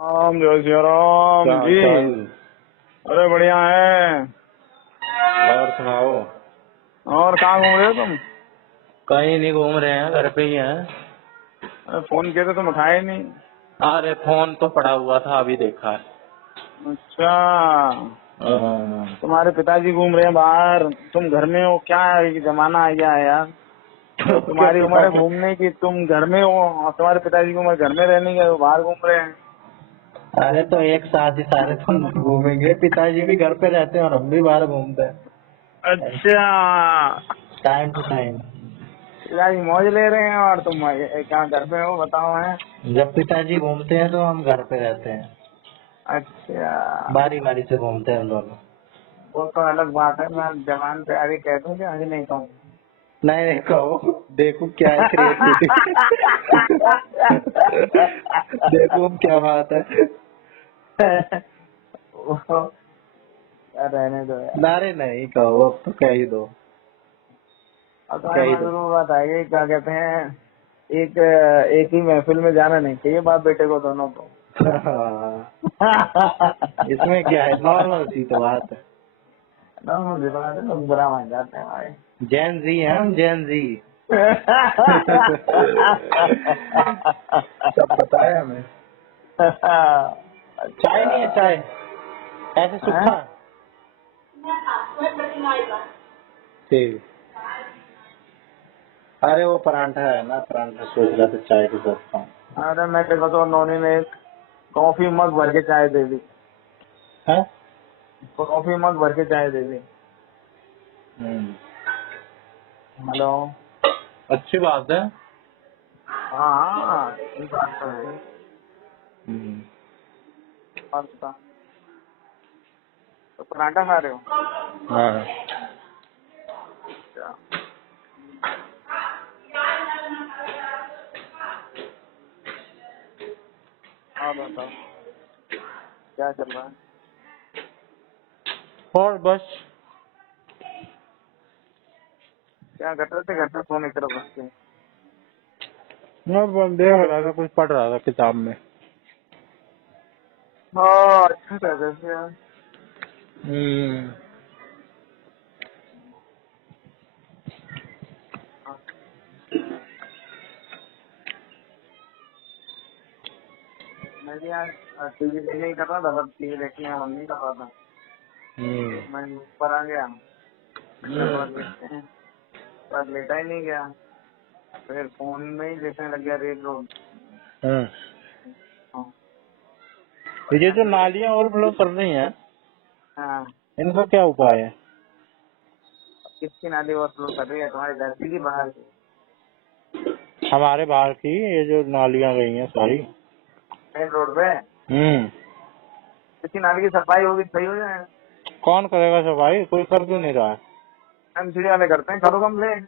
राम जय श्री राम क्या जी। हाल? अरे बढ़िया है। और सुनाओ। और कहाँ घूम रहे हो तुम? कहीं नहीं घूम रहे हैं, घर पे ही हैं। अरे फोन किया तो तुम उठाए नहीं। अरे फोन तो पड़ा हुआ था, अभी देखा है। अच्छा, हाँ। तुम्हारे पिताजी घूम रहे हैं बाहर, तुम घर में हो क्या? ये जमाना आ गया है यार। तो क्या तुम्हारी उम्र है पिताजी? घूमने की, तुम घर में हो, और तुम्हारे पिताजी की उम्र घर में रहने की है, वो बाहर घूम रहे हैं। अरे तो एक साथ ही सारे तुम घूमेंगे। पिताजी भी घर पे रहते हैं और हम भी बाहर घूमते हैं, अच्छा, टाइम टू टाइम। पिताजी मौज ले रहे हैं और तुम क्या घर पे हो बताओ है? जब पिताजी घूमते हैं तो हम घर पे रहते हैं, अच्छा, बारी बारी से घूमते हैं हम दोनों। वो तो अलग बात है। मैं जवान पे आगे कह दूं कि आगे नहीं कहूँ। नहीं नहीं कहो, देखो क्या है क्रिएटिविटी। देखो क्या बात है। रहने दो यार। नारे नहीं कहो, अब तो कह ही दो। और कह तुम्हारे ही मन दो। में वो बात आएगी, क्या कहते हैं, एक एक ही महफिल में जाना नहीं चाहिए बाप बेटे को, दोनों को। हाँ, इसमें क्या है, नॉर्मल सी तो बात है। दोनों दिमाग से लोग बुरा मान जाते हैं हमारे। जैन जी हैं हम, जैन जी। सब पता है हमें। चाय नहीं है? अच्छा। चाय ऐसे हैं? सूखा। ठीक। अरे वो परांठा है ना, परांठा सोच रहा था चाय के साथ खाऊं। अरे मेरे को तो नोनी ने एक कॉफी मग भर के चाय दे दी। है? कॉफी मग भर के चाय दे दी। हम्म, हेलो। अच्छी बात है। हाँ हाँ, ये बात तो है। हम्म, और बता, तो पराठा खा रहे हो? हाँ। अच्छा, और बताओ क्या चल रहा है? और बस क्या कर रहे थे घर पे फोन एक तरफ रख के? मैं बस देख रहा था, कुछ पढ़ रहा था किताब में। हाँ अच्छा था जैसे यार। हम्म, मैं भी यार टीवी नहीं कर रहा था, बस टीवी देखने का मन नहीं कर रहा था। हम्म, मैं ऊपर आ गया, मैं थोड़ा हम्म, देखते हैं, पर लेटा ही नहीं गया। फिर फोन में ही देखने लग गया रेड रोड। हम्म। हाँ, ये बढ़िया जो टीवी देखते। नालियां ओवरफ्लो कर रही हैं, हाँ, इनका क्या उपाय है? किसकी नाली ओवरफ्लो कर रही है, तुम्हारे घर की कि बाहर की? हमारे बाहर की ये जो नालियां गई हैं सारी। मेन रोड पे हम्म। किसी नाली की सफाई होगी सही हो जाएगा। कौन करेगा सफाई? कोई कर क्यों नहीं रहा है? एमसीडी वाले करते हैं, करो कंप्लेन।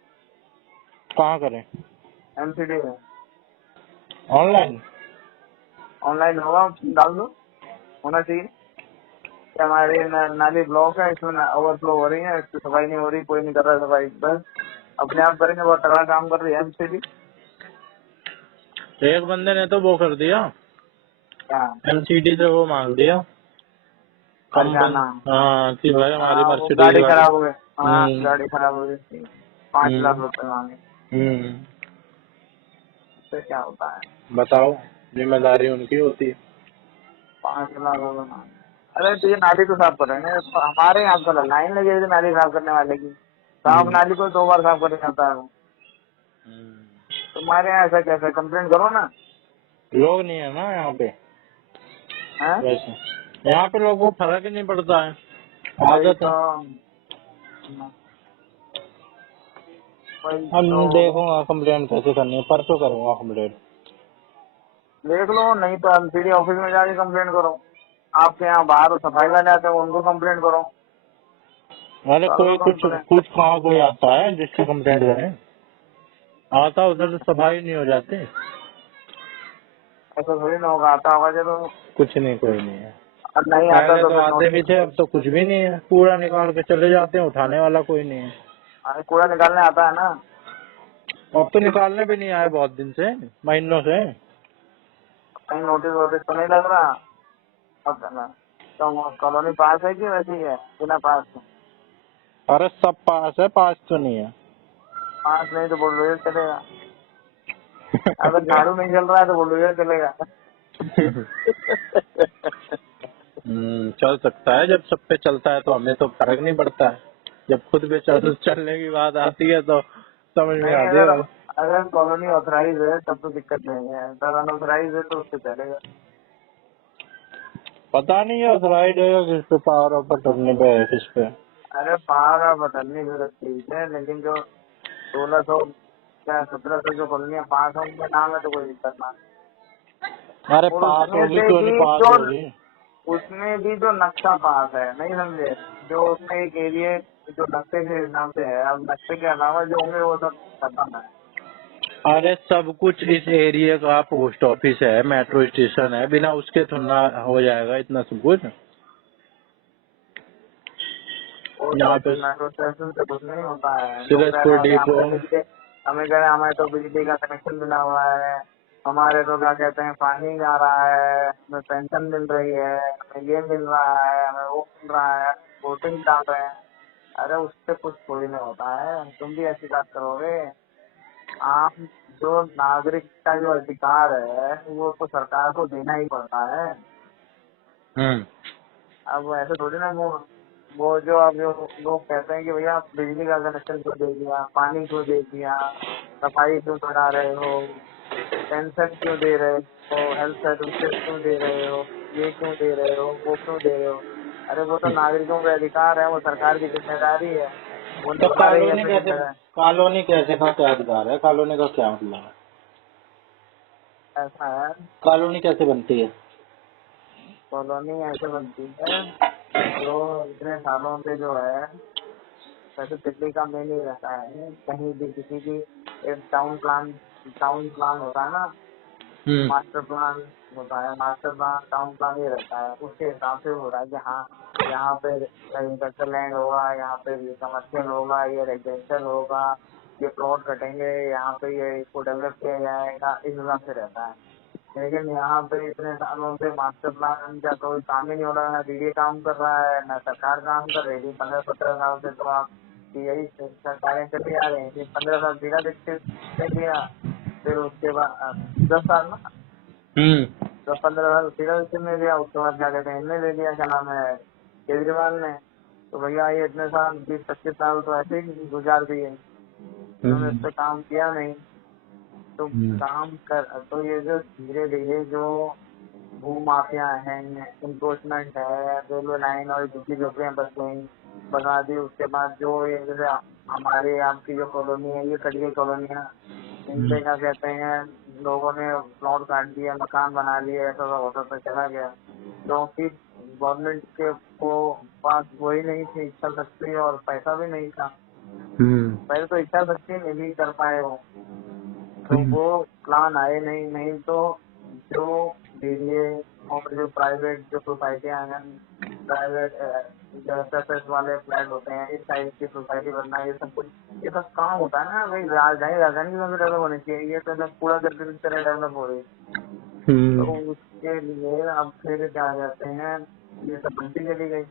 कहाँ करें? एमसीडी में ऑनलाइन? ऑनलाइन होगा, डाल दो, होना चाहिए कि हमारी नाली ब्लॉक है, इसमें ओवरफ्लो हो रही है, इसकी सफाई नहीं हो रही, कोई नहीं कर रहा है सफाई, बस अपने आप करेंगे। बहुत तगड़ा काम कर रही है एमसीडी। एक बंदे ने तो वो कर दिया, क्या? एमसीडी से वो मांग दिया कम हरजाना। हाँ कि भाई हमारी हाँ, वो मर्सिडीज गाड़ी गाड़ी। खराब हो गई। हाँ, हम्म, गाड़ी खराब हो गई थी, 5 लाख हम्म, रुपए मांगे। हम्म। इससे क्या होता है? बताओ, जिम्मेदारी उनकी होती है। 5 लाख रुपए मांगे। अरे तो ये नाली तो साफ करेंगे, तो हमारे यहाँ तो लाइन लगी हुई थी नाली साफ करने वाले की। साफ हम्म, नाली को 2 बार साफ करने जाता है वो। हम्म। तुम्हारे यहाँ ऐसा कैसे? कंप्लेन करो ना। लोग नहीं है ना यहाँ पे है वैसे। यहाँ पे लोगों को फर्क ही नहीं पड़ता है, वही आदत तो। है। वही अब तो। देखूंगा कंप्लेन कैसे करनी है, परसों करूंगा कंप्लेन। देख लो, नहीं तो एमसीडी ऑफिस में जाके कंप्लेन करो। आपके यहाँ बाहर सफाई वाले आते हैं, उनको कंप्लेन करो। अरे कर दो कोई कुछ कंप्लेन। कुछ कहाँ कोई आता है जिसकी कंप्लेन करें? आता उधर तो सफाई नहीं हो जाती। ऐसा थोड़ी ना होगा, आता होगा जरूर। कुछ नहीं, कोई नहीं है। और नहीं आता पहले तो तो फिर आते भी नोटिस। थे, अब तो कुछ भी नहीं है, कूड़ा निकाल के चले जाते हैं, उठाने वाला कोई नहीं है। अरे कूड़ा निकालने आता है ना। अब तो निकालने भी नहीं आए बहुत दिन से, महीनों से। कहीं नोटिस वोटिस तो नहीं लग रहा अपना? तो कॉलोनी पास है कि वैसी है बिना पास के? अरे सब पास है, पास तो नहीं है। पास नहीं तो बुलडोजर चलेगा। अगर झाड़ू नहीं चल रहा है तो बुलडोजर चलेगा। चल सकता है, जब सब पे चलता है तो हमें तो फर्क नहीं पड़ता है। जब खुद पे चलने की बात आती है तो समझ में नहीं, आती अगर है। अगर कॉलोनी ऑथराइज है तब तो दिक्कत नहीं है, अगर अनऑथराइज है तो उससे चलेगा। पता नहीं है राइड है किस पे, पावर ऑफ अटॉर्नी पे है किस पे। अरे पावर ऑफ अटॉर्नी भी ठीक है, लेकिन जो 1600 क्या 1700 जो कॉलोनियाँ पास है उनके नाम है तो कोई दिक्कत ना। अरे और पास उसमें होगी, से क्यों नहीं भी पास जो होगी। नक्शा पास है, नहीं समझे? जो उसमें एक एरिया जो नक्शे के हिसाब से है, अब नक्शे के अलावा जो होंगे वो सब पता है। अरे सब कुछ इस एरिया का पोस्ट ऑफिस है, मेट्रो स्टेशन है, बिना उसके थोड़ा हो जाएगा इतना सब कुछ। पोस्ट यहाँ पे ऑफिस मेट्रो स्टेशन से कुछ नहीं होता है। लोग कह रहे सूरजपुर हैं अभी डिपो। हमें कह रहे हैं हमें तो बिजली का कनेक्शन मिला हुआ है, हमारे तो क्या कहते हैं पानी आ रहा है, हमें पेंशन मिल रही है, हमें ये मिल रहा है, हमें वो मिल रहा है, वोटिंग डाल रहे हैं। अरे उससे कुछ थोड़ी नहीं होता है, तुम भी ऐसी बात करोगे? आप जो नागरिक का जो अधिकार है वो तो सरकार को देना ही पड़ता है। हम्म। अब ऐसे थोड़ी ना वो जो अब जो लोग कहते हैं कि भैया आप बिजली का कनेक्शन क्यों दे दिया, पानी क्यों दे दिया, सफाई क्यों करा रहे हो, पेंशन क्यों दे रहे हो, हेल्थ सर्टिफिकेट क्यों दे रहे हो, ये क्यों दे रहे हो, वो क्यों दे रहे हो? अरे वो तो नागरिकों का अधिकार है, वो सरकार की जिम्मेदारी है, वो तो निभा रही है अपनी जिम्मेदारी। कॉलोनी कैसे का क्या अधिकार है, कॉलोनी का क्या मतलब है। ऐसा है, कॉलोनी कैसे बनती है। कॉलोनी ऐसे बनती है जो इतने सालों से जो है, वैसे दिल्ली का मेन ही रहता है, कहीं भी किसी भी एक टाउन प्लान होता है ना, हम्म। मास्टर प्लान होता है, मास्टर प्लान टाउन प्लान ये रहता है, उसके हिसाब से हो रहा है कि हाँ यहाँ पे एग्रीकल्चर लैंड होगा, यहाँ पे कमर्शियल होगा, ये रेजिडेंशियल होगा, ये प्लॉट कटेंगे, यहाँ पे ये इसको डेवलप किया जाएगा, इस हिसाब से रहता है। लेकिन यहाँ पे इतने सालों से मास्टर प्लान का कोई काम ही नहीं हो रहा है, ना डीडी काम कर रहा है, ना सरकार काम कर रही थी। 15-17 साल से तो आप यही सरकारें चली आ रही थी। 15 साल शीला दीक्षित ने किया, फिर उसके बाद 10 साल ना, हम्म। तो 15 साल शीला दीक्षित ने दिया, उसके बाद क्या कहते हैं इनने ले लिया, क्या नाम है, केजरीवाल ने। तो भैया ये इतने साल 20-25 साल तो ऐसे ही गुजार दिए, इन्होंने इस पे काम किया नहीं। तो काम कर तो ये जो धीरे धीरे जो भू माफिया है, इन्क्रोचमेंट है, रेलवे लाइन और झुग्गी झोपड़ियाँ बस गई बना दी, उसके बाद जो ये जैसे हमारे आपकी जो कॉलोनी है, ये कटिया कॉलोनियाँ, इन पे क्या कहते हैं लोगों ने प्लॉट काट दिया, मकान बना लिए, ऐसा सब होता तो चला गया, क्योंकि गवर्नमेंट के को पास वही नहीं थी इच्छा शक्ति, और पैसा भी नहीं था। पहले तो इच्छा शक्ति नहीं कर पाए वो, तो वो प्लान आए नहीं तो जो डीडीए और जो प्राइवेट जो सोसाइटियाँ हैं, प्राइवेट जो एसएफएस वाले फ्लैट होते हैं, इस टाइप की सोसाइटी बनना, ये सब कुछ ये सब काम होता है ना भाई। राजधानी में डेवलप होनी चाहिए, ये तो एकदम कूड़ा करके की तरह डेवलप हो रही है। तो उसके लिए अब फिर क्या कहते हैं ये सब बनती चली गई।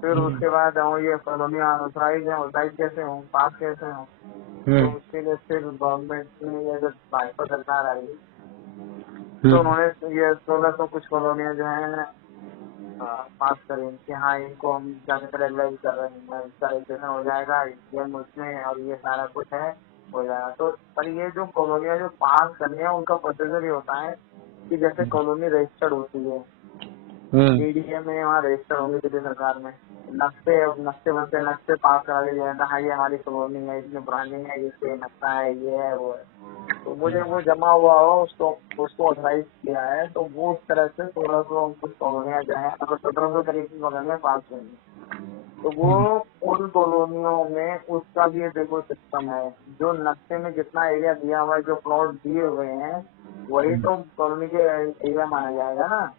फिर उसके बाद ये कॉलोनियाँ ऑथराइज है, ऑथराइज कैसे हों, पास कैसे हों, तो उसके लिए फिर गवर्नमेंट ने ये जब भाजपा सरकार आई तो उन्होंने ये 1600 कुछ कॉलोनियाँ जो है पास करी कि हाँ इनको हम ज्यादातर रेगुलराइज कर रहे हैं, इसका रजिस्ट्रेशन हो जाएगा ईएम उसमें, और ये सारा कुछ है हो जाएगा। तो पर ये जो कॉलोनियाँ जो पास करनी है उनका प्रोसीजर ये होता है कि जैसे कॉलोनी रजिस्टर्ड होती है डीडीए में, वहाँ रजिस्टर होंगे दिल्ली सरकार में, नक्शे पास करा दिया जाता है, हाँ ये हमारी कॉलोनी है, इतनी पुरानी है, ये नक्शा है, ये है वो है। तो मुझे वो जमा हुआ हो उसको ऑथराइज किया है, तो वो उस तरह से 1600 कुछ कॉलोनियाँ जो है, अगर 1700 करीब की कॉलोनियाँ पास होंगी, तो वो उन कॉलोनियों में उसका भी देखो सिस्टम है, जो नक्शे में जितना एरिया दिया हुआ है, जो प्लॉट दिए हुए हैं, वही तो कॉलोनी के एरिया माना जाएगा ना।